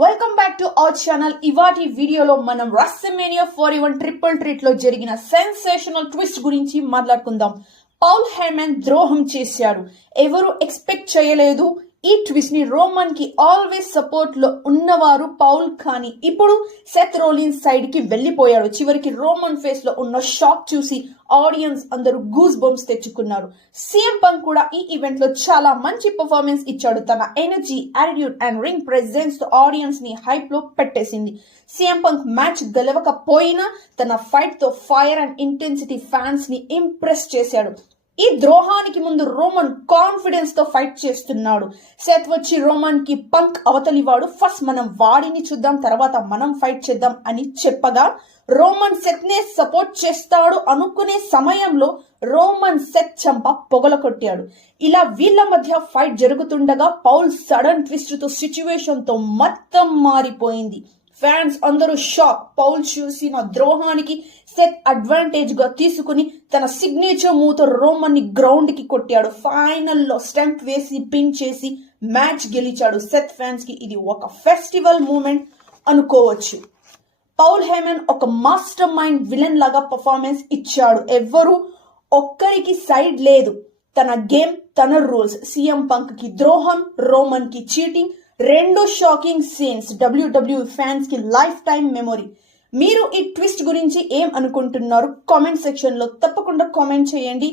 Welcome back to our channel. ఇవాటి వీడియోలో మనం రెస్ల్మేనియా 41 ట్రిపుల్ ట్రీట్ లో జరిగిన సెన్సేషనల్ ట్విస్ట్ గురించి మాట్లాడుకుందాం. పౌల్ హేమన్ ద్రోహం చేశాడు. ఎవరు ఎక్స్పెక్ట్ చేయలేదు ఈ ట్విస్ట్ ని. రోమన్ కి ఆల్వేస్ సపోర్ట్ లో ఉన్నవారు పౌల్, కానీ ఇప్పుడు సెత్ రోలిన్స్ సైడ్ కి వెళ్లిపోయాడు. చివరికి రోమన్ ఫేస్ లో ఉన్న షాక్ చూసి ఆడియన్స్ అందరూ గూస్ బంప్స్ తెచ్చుకున్నారు. సీఎం పంక్ కూడా ఈ ఈవెంట్ లో చాలా మంచి పర్ఫార్మెన్స్ ఇచ్చాడు. తన energy, attitude and ring presence తో ఆడియన్స్ ని హైప్ లో పెట్టేసింది. సీఎం పంక్ మ్యాచ్ గెలవకపోయినా తన ఫైట్ తో ఫైర్ అండ్ ఇంటెన్సిటీ ఫ్యాన్స్ ని ఇంప్రెస్ చేశాడు. ఈ ద్రోహానికి ముందు రోమన్ కాన్ఫిడెన్స్ తో ఫైట్ చేస్తున్నాడు. సెత్ వచ్చి రోమన్ కి పంక్ అవతలివాడు, ఫస్ట్ మనం వాడిని చూద్దాం, తర్వాత మనం ఫైట్ చేద్దాం అని చెప్పగా రోమన్ సెత్ నే సపోర్ట్ చేస్తాడు అనుకునే సమయంలో రోమన్ సెత్ చంప పొగల కొట్టాడు. ఇలా వీళ్ళ మధ్య ఫైట్ జరుగుతుండగా పౌల్ సడన్ ట్విస్ట్ తో సిచ్యువేషన్ తో మొత్తం మారిపోయింది. ఫ్యాన్స్ అందరూ షాక్. పౌల్ చూసిన ద్రోహానికి సెత్ అడ్వాంటేజ్ గా తీసుకుని తన సిగ్నేచర్ మూవ్ తో రోమన్ ని గ్రౌండ్ కి కొట్టాడు. ఫైనల్ లో స్టంప్ వేసి పిన్ చేసి మ్యాచ్ గెలిచాడు. సెత్ ఫ్యాన్స్ కి ఇది ఒక ఫెస్టివల్ మూమెంట్ అనుకోవచ్చు. పౌల్ హేమన్ ఒక మాస్టర్ మైండ్ విలన్ లాగా పర్ఫార్మెన్స్ ఇచ్చాడు. ఎవ్వరు ఒక్కరికి సైడ్ లేదు. తన గేమ్, తన రూల్స్. సీఎం పంక్ కి ద్రోహం, రోమన్ కి చీటింగ్, రెండు షాకింగ్ సీన్స్. WWE ఫ్యాన్స్ కి లైఫ్ టైం మెమొరీ. మీరు ఈ ట్విస్ట్ గురించి ఏం అనుకుంటున్నారు? కామెంట్ సెక్షన్ లో తప్పకుండా కామెంట్ చేయండి.